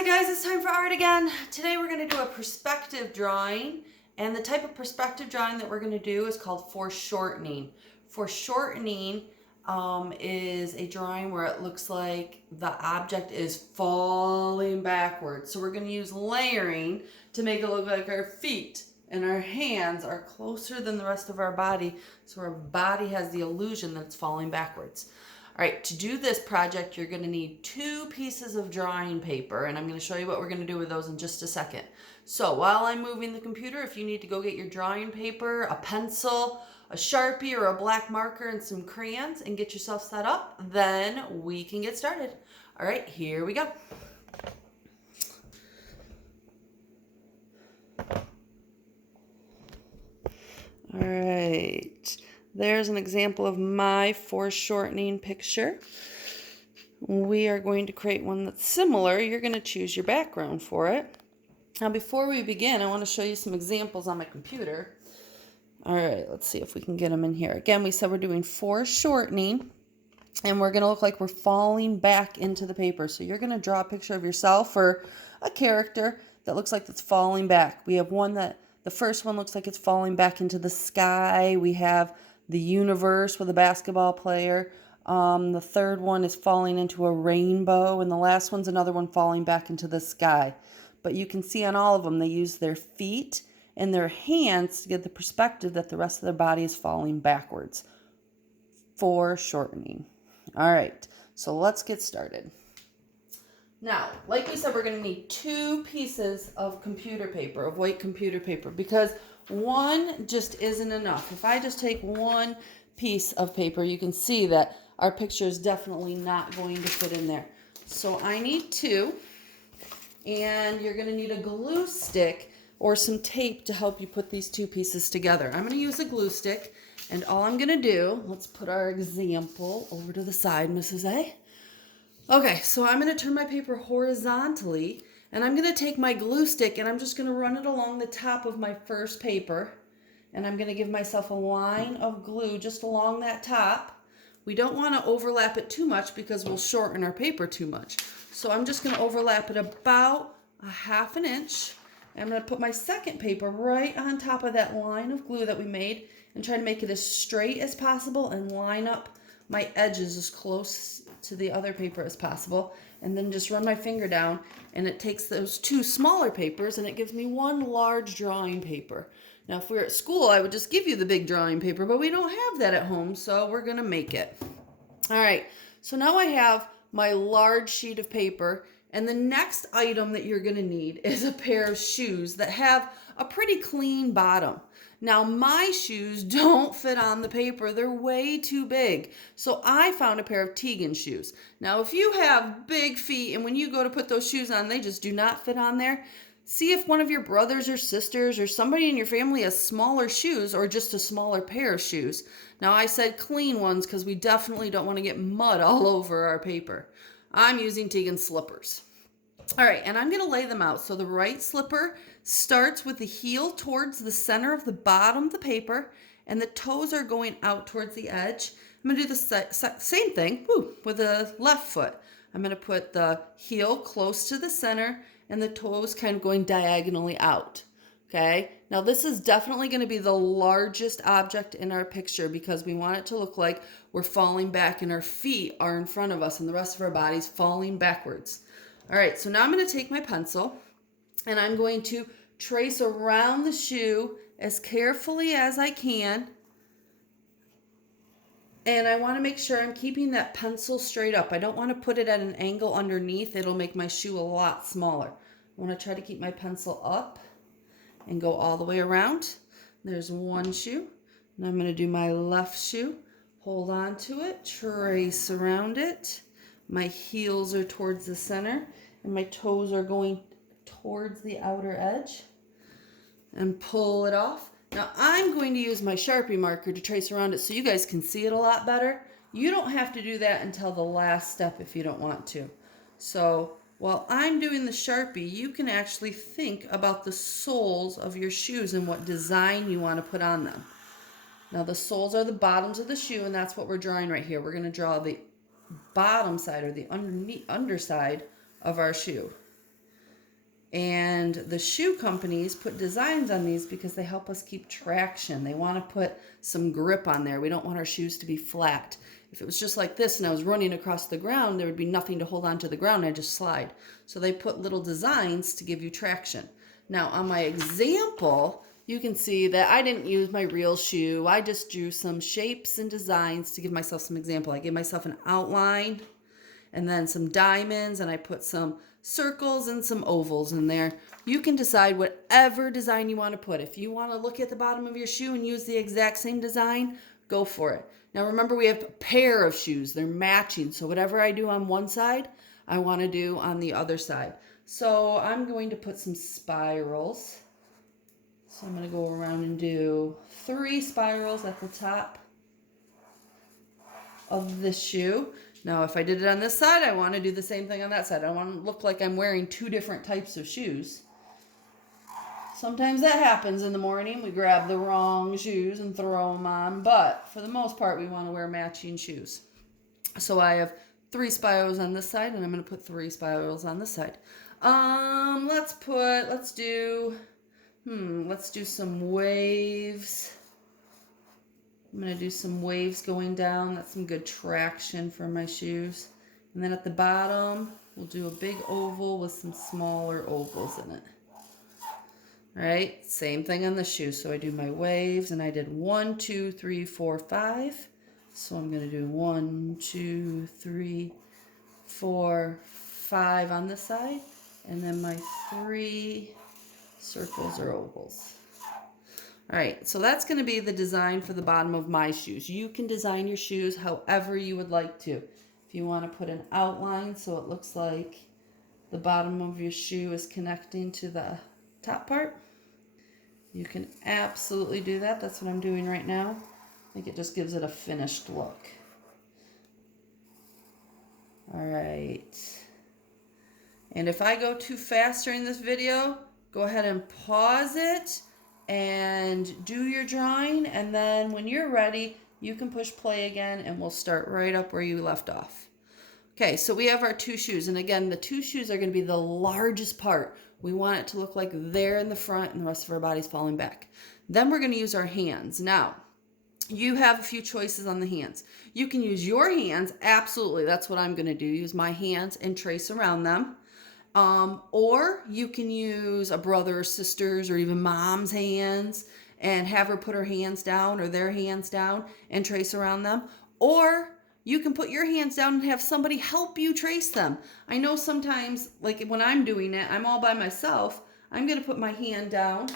Hi guys, it's time for art again. Today we're going to do a perspective drawing, and the type of perspective drawing that we're going to do is called foreshortening. Foreshortening is a drawing where it looks like the object is falling backwards. So we're going to use layering to make it look like our feet and our hands are closer than the rest of our body, so our body has the illusion that it's falling backwards. All right, to do this project, you're going to need 2 pieces of drawing paper, and I'm going to show you what we're going to do with those in just a second. So while I'm moving the computer, if you need to go get your drawing paper, a pencil, a Sharpie, or a black marker, and some crayons, and get yourself set up, then we can get started. All right, here we go. All right, there's an example of my foreshortening picture. We are going to create one that's similar. You're going to choose your background for it. Now, before we begin, I want to show you some examples on my computer. All right, let's see if we can get them in here. Again, we said we're doing foreshortening, and we're going to look like we're falling back into the paper. So you're going to draw a picture of yourself or a character that looks like it's falling back. We have one that the first one looks like it's falling back into the sky. We have the universe with a basketball player. The third one is falling into a rainbow, and the last one's another one falling back into the sky. But you can see on all of them, they use their feet and their hands to get the perspective that the rest of their body is falling backwards. Foreshortening. All right, so let's get started. Now, like we said, we're going to need 2 pieces of computer paper, of white computer paper, because one just isn't enough. If I just take one piece of paper, you can see that our picture is definitely not going to fit in there. So I need 2, and you're going to need a glue stick or some tape to help you put these 2 pieces together. I'm going to use a glue stick, and all I'm going to do, let's put our example over to the side, Mrs. A. Okay, so I'm going to turn my paper horizontally, and I'm going to take my glue stick and I'm just going to run it along the top of my first paper, and I'm going to give myself a line of glue just along that top. We don't want to overlap it too much because we'll shorten our paper too much. So I'm just going to overlap it about a 1/2 inch. And I'm going to put my second paper right on top of that line of glue that we made and try to make it as straight as possible and line up my edges as close to the other paper as possible, and then just run my finger down, and it takes those 2 smaller papers and it gives me 1 large drawing paper. Now, if we were at school, I would just give you the big drawing paper, but we don't have that at home, so we're going to make it. All right, so now I have my large sheet of paper, and the next item that you're going to need is a pair of shoes that have a pretty clean bottom. Now, my shoes don't fit on the paper. They're way too big. So I found a pair of Tegan shoes. Now, if you have big feet and when you go to put those shoes on, they just do not fit on there, see if one of your brothers or sisters or somebody in your family has smaller shoes or just a smaller pair of shoes. Now, I said clean ones because we definitely don't want to get mud all over our paper. I'm using Tegan slippers. All right, and I'm going to lay them out. So the right slipper starts with the heel towards the center of the bottom of the paper, and the toes are going out towards the edge. I'm going to do the same thing with the left foot. I'm going to put the heel close to the center and the toes kind of going diagonally out. Okay, now this is definitely going to be the largest object in our picture because we want it to look like we're falling back and our feet are in front of us and the rest of our body's falling backwards. All right, so now I'm going to take my pencil and I'm going to trace around the shoe as carefully as I can. And I want to make sure I'm keeping that pencil straight up. I don't want to put it at an angle underneath. It'll make my shoe a lot smaller. I want to try to keep my pencil up and go all the way around. There's one shoe. And I'm going to do my left shoe. Hold on to it, trace around it. My heels are towards the center and my toes are going towards the outer edge, and pull it off. Now I'm going to use my Sharpie marker to trace around it so you guys can see it a lot better. You don't have to do that until the last step if you don't want to. So while I'm doing the Sharpie, you can actually think about the soles of your shoes and what design you want to put on them. Now the soles are the bottoms of the shoe, and that's what we're drawing right here. We're going to draw the bottom side or the underside of our shoe. And the shoe companies put designs on these because they help us keep traction. They want to put some grip on there. We don't want our shoes to be flat. If it was just like this and I was running across the ground, there would be nothing to hold on to the ground. I just slide. So they put little designs to give you traction. Now on my example, you can see that I didn't use my real shoe. I just drew some shapes and designs to give myself some example. I gave myself an outline and then some diamonds, and I put some circles and some ovals in there. You can decide whatever design you want to put. If you want to look at the bottom of your shoe and use the exact same design, go for it. Now remember, we have a pair of shoes. They're matching. So whatever I do on one side, I want to do on the other side. So I'm going to put some spirals. So I'm going to go around and do 3 spirals at the top of this shoe. Now, if I did it on this side, I want to do the same thing on that side. I don't want to look like I'm wearing 2 different types of shoes. Sometimes that happens in the morning. We grab the wrong shoes and throw them on. But for the most part, we want to wear matching shoes. So I have 3 spirals on this side, and I'm going to put 3 spirals on this side. Let's do some waves. I'm going to do some waves going down. That's some good traction for my shoes. And then at the bottom, we'll do a big oval with some smaller ovals in it. All right, same thing on the shoe. So I do my waves, and I did 1, 2, 3, 4, 5. So I'm going to do 1, 2, 3, 4, 5 on this side. And then my 3 circles or ovals. All right, so that's going to be the design for the bottom of my shoes. You can design your shoes however you would like to. If you want to put an outline so it looks like the bottom of your shoe is connecting to the top part, you can absolutely do that. That's what I'm doing right now. I think it just gives it a finished look. All right. And if I go too fast during this video, go ahead and pause it and do your drawing, and then when you're ready, you can push play again and we'll start right up where you left off. Okay, so we have our 2 shoes, and again, the 2 shoes are going to be the largest part. We want it to look like they're in the front and the rest of our body's falling back. Then we're going to use our hands. Now, you have a few choices on the hands. You can use your hands, absolutely, that's what I'm going to do, use my hands and trace around them. Or you can use a brother or sister's or even mom's hands and have her put her hands down or their hands down and trace around them. Or you can put your hands down and have somebody help you trace them. I know sometimes, like when I'm doing it, I'm all by myself. I'm going to put my hand down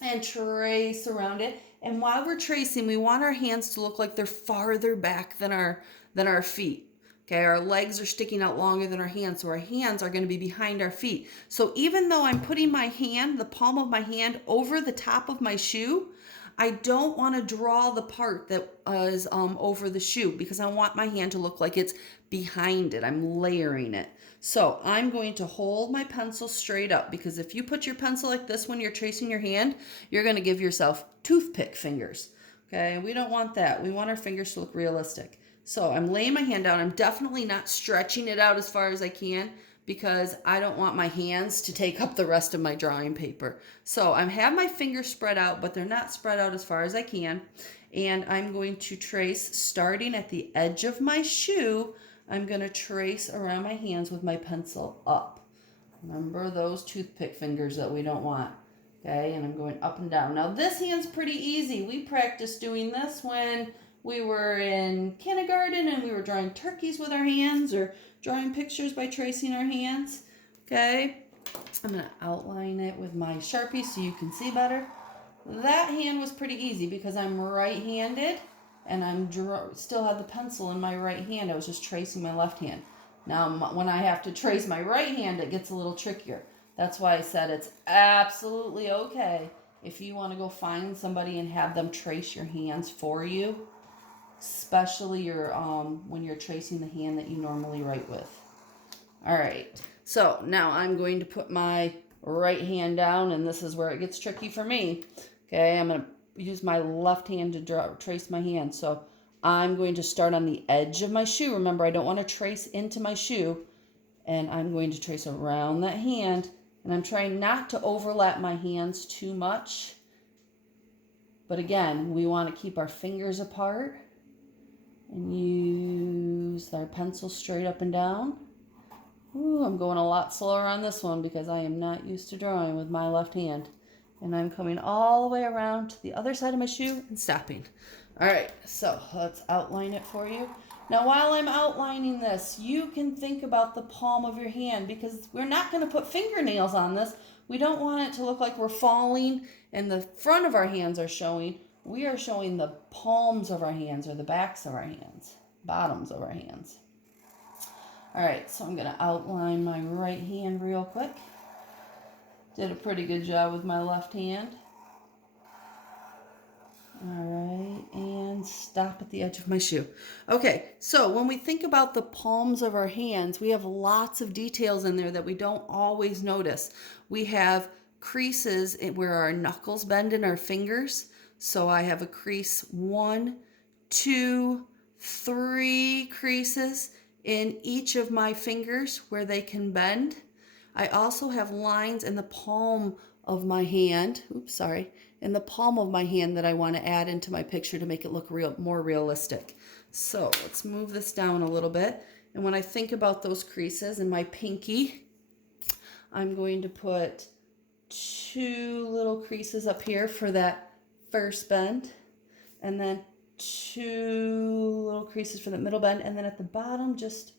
and trace around it. And while we're tracing, we want our hands to look like they're farther back than our feet. Okay, our legs are sticking out longer than our hands, so our hands are going to be behind our feet. So even though I'm putting my hand, the palm of my hand, over the top of my shoe, I don't want to draw the part that is over the shoe because I want my hand to look like it's behind it. I'm layering it. So I'm going to hold my pencil straight up, because if you put your pencil like this when you're tracing your hand, you're going to give yourself toothpick fingers. Okay, we don't want that. We want our fingers to look realistic. So I'm laying my hand down. I'm definitely not stretching it out as far as I can because I don't want my hands to take up the rest of my drawing paper. So I have my fingers spread out, but they're not spread out as far as I can. And I'm going to trace starting at the edge of my shoe. I'm going to trace around my hands with my pencil up. Remember those toothpick fingers that we don't want. Okay, and I'm going up and down. Now this hand's pretty easy. We practiced doing this when we were in kindergarten and we were drawing turkeys with our hands or drawing pictures by tracing our hands. Okay, I'm going to outline it with my Sharpie so you can see better. That hand was pretty easy because I'm right-handed and I'm still have the pencil in my right hand. I was just tracing my left hand. Now when I have to trace my right hand, it gets a little trickier. That's why I said it's absolutely okay if you want to go find somebody and have them trace your hands for you. Especially when you're tracing the hand that you normally write with. All right, so now I'm going to put my right hand down, and this is where it gets tricky for me. Okay, I'm going to use my left hand to trace my hand. So I'm going to start on the edge of my shoe. Remember, I don't want to trace into my shoe, and I'm going to trace around that hand And I'm trying not to overlap my hands too much. But again, we want to keep our fingers apart and use our pencil straight up and down. Ooh, I'm going a lot slower on this one because I am not used to drawing with my left hand. And I'm coming all the way around to the other side of my shoe and stopping. All right, so let's outline it for you. Now, while I'm outlining this, you can think about the palm of your hand because we're not going to put fingernails on this. We don't want it to look like we're falling and the front of our hands are showing. We are showing the palms of our hands or the backs of our hands, bottoms of our hands. All right, so I'm going to outline my right hand real quick. Did a pretty good job with my left hand. All right, and stop at the edge of my shoe. Okay, so when we think about the palms of our hands, we have lots of details in there that we don't always notice. We have creases where our knuckles bend in our fingers. So I have a crease 1, 2, 3 creases in each of my fingers where they can bend. I also have lines in the palm of my hand, in the palm of my hand that I want to add into my picture to make it look more realistic. So let's move this down a little bit. And when I think about those creases in my pinky, I'm going to put 2 little creases up here for that first bend, and then 2 little creases for the middle bend, and then at the bottom just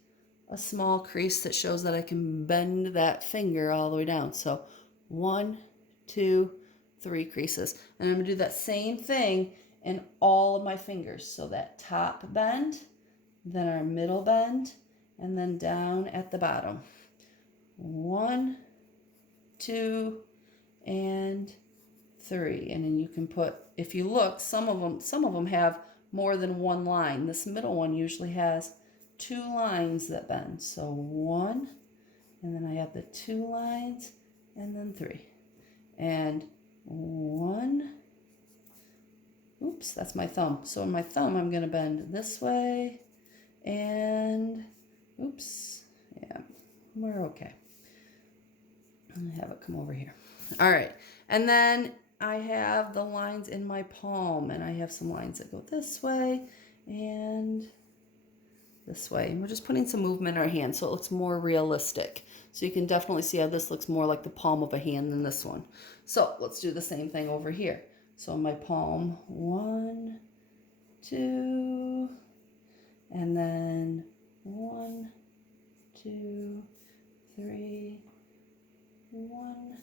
a small crease that shows that I can bend that finger all the way down. So 1, 2, 3 creases. And I'm going to do that same thing in all of my fingers. So that top bend, then our middle bend, and then down at the bottom. 1, 2, and 3. And then you can put, if you look, some of them have more than one line. This middle one usually has 2 lines that bend. So 1, and then I have the 2 lines, and then 3. And 1, oops, that's my thumb. So in my thumb, I'm going to bend this way, and oops, yeah, we're okay. I'm going to have it come over here. All right, and then I have the lines in my palm, and I have some lines that go this way and this way. And we're just putting some movement in our hand so it looks more realistic. So you can definitely see how this looks more like the palm of a hand than this one. So let's do the same thing over here. So my palm, 1, 2, and then 1, 2, 3, 1,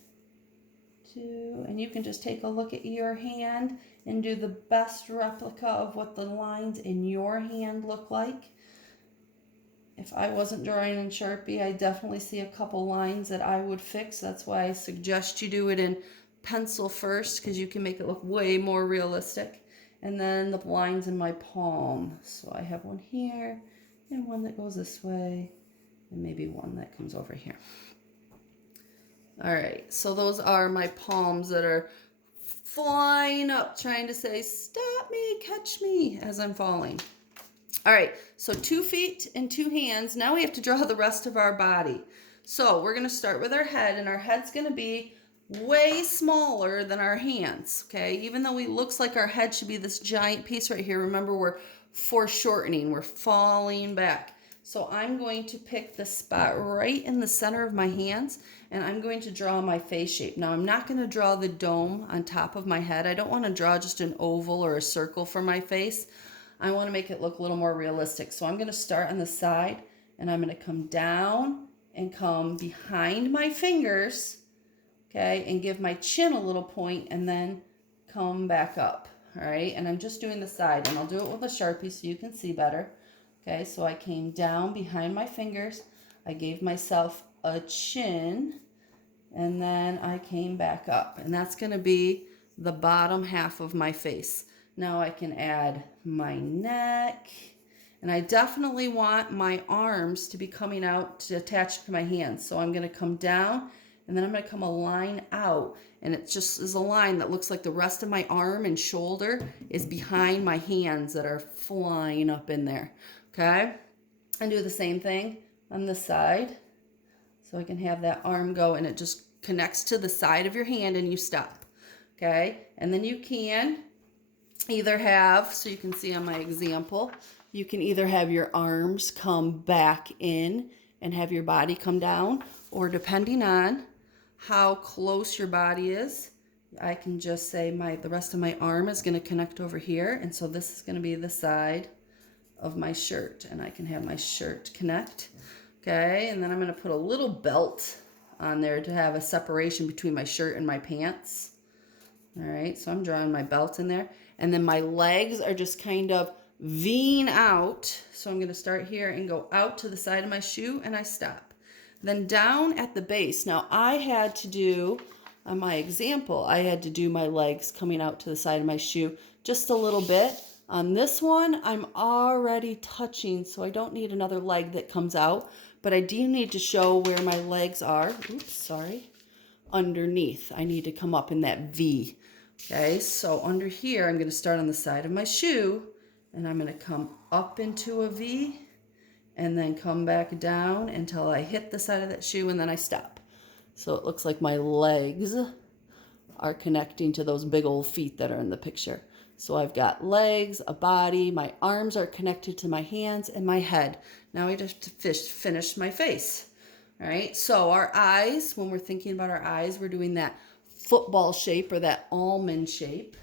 2, and you can just take a look at your hand and do the best replica of what the lines in your hand look like. If I wasn't drawing in Sharpie, I definitely see a couple lines that I would fix. That's why I suggest you do it in pencil first, because you can make it look way more realistic. And then the lines in my palm. So I have one here and one that goes this way and maybe one that comes over here. All right, so those are my palms that are flying up, trying to say, stop me, catch me, as I'm falling. All right, so 2 feet and 2 hands. Now we have to draw the rest of our body. So we're going to start with our head, and our head's going to be way smaller than our hands, okay? Even though it looks like our head should be this giant piece right here, remember we're foreshortening, we're falling back. So I'm going to pick the spot right in the center of my hands, and I'm going to draw my face shape. Now I'm not going to draw the dome on top of my head. I don't want to draw just an oval or a circle for my face. I want to make it look a little more realistic. So I'm going to start on the side, and I'm going to come down and come behind my fingers, okay, and give my chin a little point and then come back up, all right? And I'm just doing the side, and I'll do it with a Sharpie so you can see better. Okay, so I came down behind my fingers, I gave myself a chin, and then I came back up. And that's going to be the bottom half of my face. Now I can add my neck, and I definitely want my arms to be coming out to attach to my hands. So I'm going to come down, and then I'm going to come a line out, and it just is a line that looks like the rest of my arm and shoulder is behind my hands that are flying up in there. Okay, and do the same thing on this side. So I can have that arm go, and it just connects to the side of your hand and you stop. Okay, and then you can either have, so you can see on my example, you can either have your arms come back in and have your body come down, or depending on how close your body is, I can just say the rest of my arm is going to connect over here, and so this is going to be the side of my shirt, and I can have my shirt connect. Okay, and then I'm going to put a little belt on there to have a separation between my shirt and my pants. All right, so I'm drawing my belt in there, and then my legs are just kind of V'ing out. So I'm going to start here and go out to the side of my shoe, and I stop. Then down at the base. Now I had to do, on my example, I had to do my legs coming out to the side of my shoe just a little bit. On this one, I'm already touching, so I don't need another leg that comes out, but I do need to show where my legs are. Oops, sorry. Underneath. I need to come up in that V. Okay, so under here, I'm going to start on the side of my shoe, and I'm going to come up into a V, and then come back down until I hit the side of that shoe, and then I stop. So it looks like my legs are connecting to those big old feet that are in the picture. So I've got legs, a body, my arms are connected to my hands, and my head. Now I just finished my face. All right, so our eyes, when we're thinking about our eyes, we're doing that football shape or that almond shape.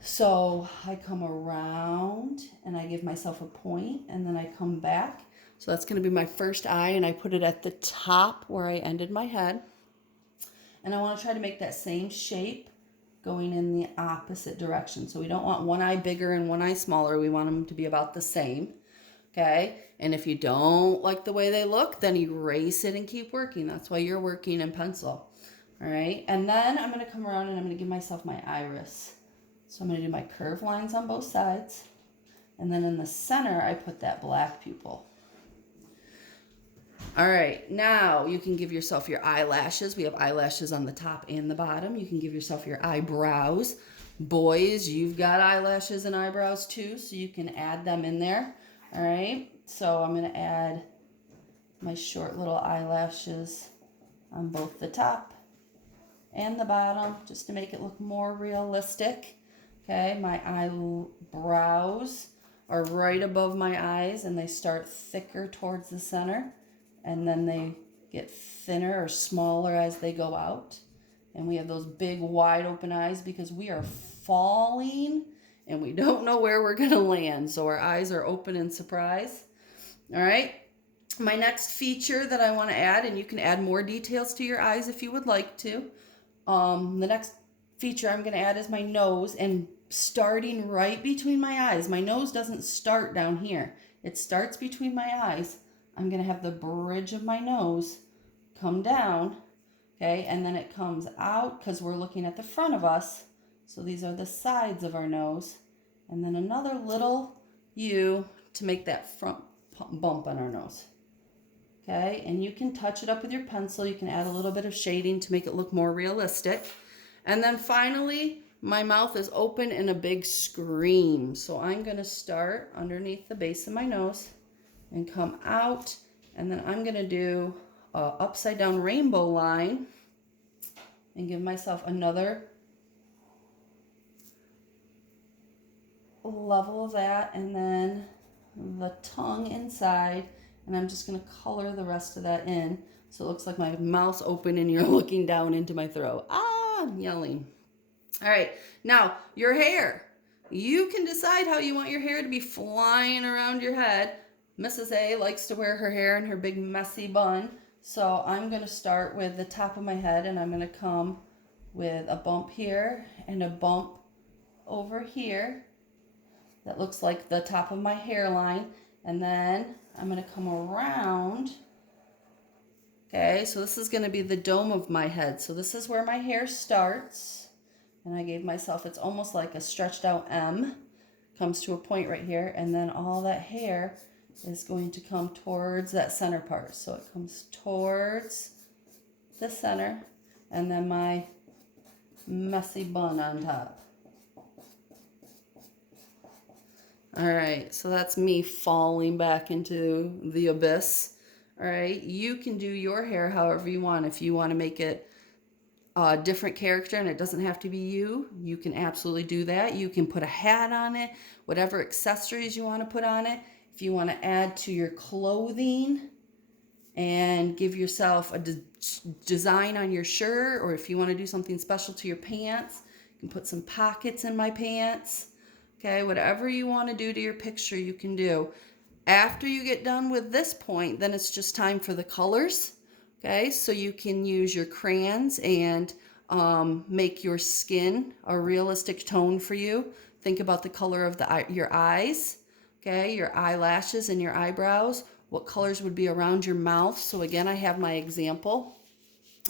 So I come around and I give myself a point, and then I come back. So that's going to be my first eye, and I put it at the top where I ended my head. And I want to try to make that same shape going in the opposite direction. So we don't want one eye bigger and one eye smaller. We want them to be about the same. Okay? And if you don't like the way they look, then erase it and keep working. That's why you're working in pencil. All right? And then I'm going to come around and I'm going to give myself my iris. So I'm going to do my curved lines on both sides. And then in the center, I put that black pupil. All right, now you can give yourself your eyelashes. We have eyelashes on the top and the bottom. You can give yourself your eyebrows. Boys, you've got eyelashes and eyebrows too, so you can add them in there. All right, so I'm going to add my short little eyelashes on both the top and the bottom just to make it look more realistic. Okay, my eyebrows are right above my eyes, and they start thicker towards the center, and then they get thinner or smaller as they go out. And we have those big wide open eyes because we are falling and we don't know where we're going to land. So our eyes are open in surprise. All right. My next feature that I want to add, and you can add more details to your eyes if you would like to. The next feature I'm going to add is my nose, and starting right between my eyes. My nose doesn't start down here. It starts between my eyes. I'm going to have the bridge of my nose come down, okay, and then it comes out because we're looking at the front of us. So these are the sides of our nose, and then another little U to make that front bump on our nose. Okay, and you can touch it up with your pencil. You can add a little bit of shading to make it look more realistic. And then finally, my mouth is open in a big scream. So I'm going to start underneath the base of my nose and come out, and then I'm going to do a upside down rainbow line and give myself another level of that, and then the tongue inside, and I'm just going to color the rest of that in so it looks like my mouth's open and you're looking down into my throat. I'm yelling. All right, now your hair. You can decide how you want your hair to be flying around your head. Mrs. A likes to wear her hair in her big messy bun. So I'm going to start with the top of my head, and I'm going to come with a bump here and a bump over here. That looks like the top of my hairline. And then I'm going to come around. Okay, so this is going to be the dome of my head. So this is where my hair starts. And I gave myself, it's almost like a stretched out M. Comes to a point right here. And then all that hair is going to come towards that center part. So it comes towards the center, and then my messy bun on top. All right, so that's me falling back into the abyss. All right, you can do your hair however you want. If you want to make it a different character and it doesn't have to be you, you can absolutely do that. You can put a hat on it, whatever accessories you want to put on it. If you want to add to your clothing and give yourself a design on your shirt, or if you want to do something special to your pants, you can put some pockets in my pants. Okay, whatever you want to do to your picture, you can do. After you get done with this point, then it's just time for the colors. Okay, so you can use your crayons and make your skin a realistic tone for you. Think about the color of your eyes, okay, your eyelashes and your eyebrows. What colors would be around your mouth? So again, I have my example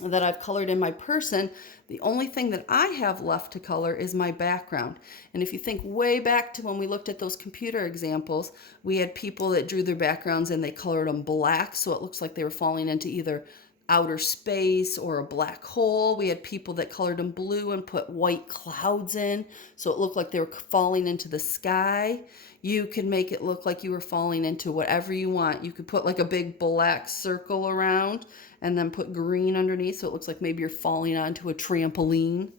that I've colored in my person. The only thing that I have left to color is my background. And if you think way back to when we looked at those computer examples, we had people that drew their backgrounds and they colored them black, so it looks like they were falling into either outer space or a black hole. We had people that colored them blue and put white clouds in, so it looked like they were falling into the sky. You can make it look like you were falling into whatever you want. You could put like a big black circle around and then put green underneath, so it looks like maybe you're falling onto a trampoline.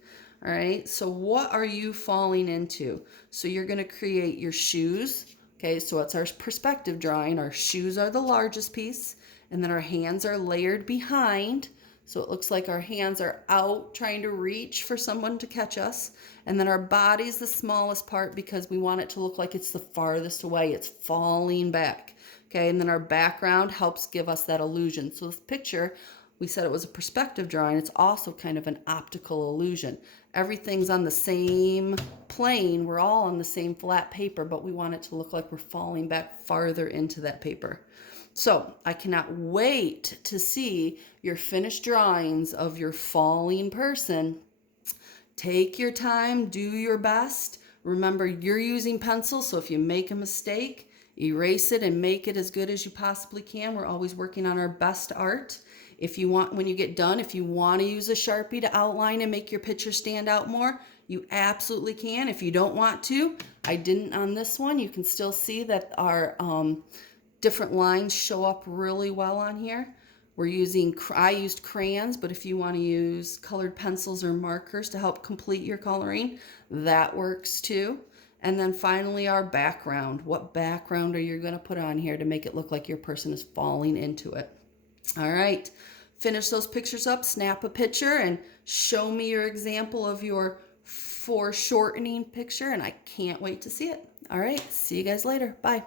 All right, so what are you falling into? So you're going to create your shoes. Okay, so it's our perspective drawing. Our shoes are the largest piece, and then our hands are layered behind. So it looks like our hands are out trying to reach for someone to catch us. And then our body's the smallest part because we want it to look like it's the farthest away. It's falling back. Okay, and then our background helps give us that illusion. So this picture, we said it was a perspective drawing. It's also kind of an optical illusion. Everything's on the same plane. We're all on the same flat paper, but we want it to look like we're falling back farther into that paper. So I cannot wait to see your finished drawings of your falling person. Take your time, do your best. Remember, you're using pencils, so if you make a mistake, erase it and make it as good as you possibly can. We're always working on our best art. If you want, when you get done, if you want to use a Sharpie to outline and make your picture stand out more, you absolutely can. If you don't want to, I didn't on this one. You can still see that our different lines show up really well on here. I used crayons, but if you want to use colored pencils or markers to help complete your coloring, that works too. And then finally our background. What background are you going to put on here to make it look like your person is falling into it? All right, finish those pictures up, snap a picture, and show me your example of your foreshortening picture, and I can't wait to see it. All right, see you guys later. Bye.